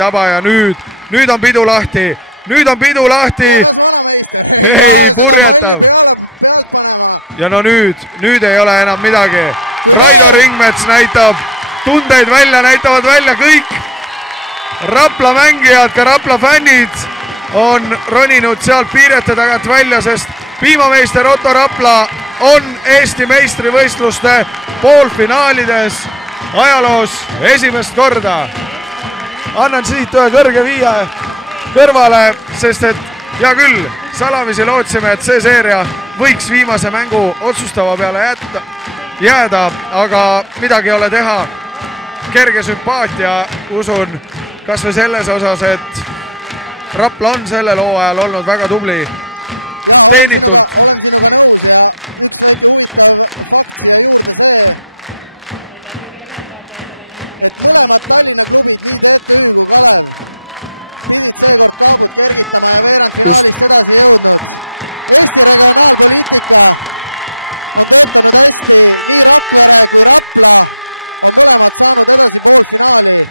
taba ja nüüd on pidu lahti. Nüüd on pidu lahti. Ja kas vanameister ei taha seda palli pealt panema. Ja no nüüd ei ole enam midagi. Raido Ringmets näitab tundeid välja, näitavad välja kõik Rapla mängijad, ka Rapla fännid on roninud sealt piirete tagant välja, sest piimameister Otto Rapla on Eesti meistrivõistluste poolfinaalides ajaloos esimest korda. Annan siit ühe kõrge viie kõrvale, sest et hea küll, salamisi lootsime, et see seeria võiks viimase mängu otsustava peale jääda, aga midagi ei ole teha. Kerge sümpaatia, usun, kas või selles osas, et Rapla on sellel hooajal olnud väga tubli. Ja olen sinuga nõus ja üks väike huvitav fakt siia juurde see, et mõlemad Tallinna klubid, nii TTÜ kui Kalev, pidid seekord kaabut kergitama ja veerandfinaalist edasi jõudnud. Eesti regionaalpoliitika on töötanud hästi, nii Rakvere kui Rapla on mõlemad saanud edasi poolfinaali.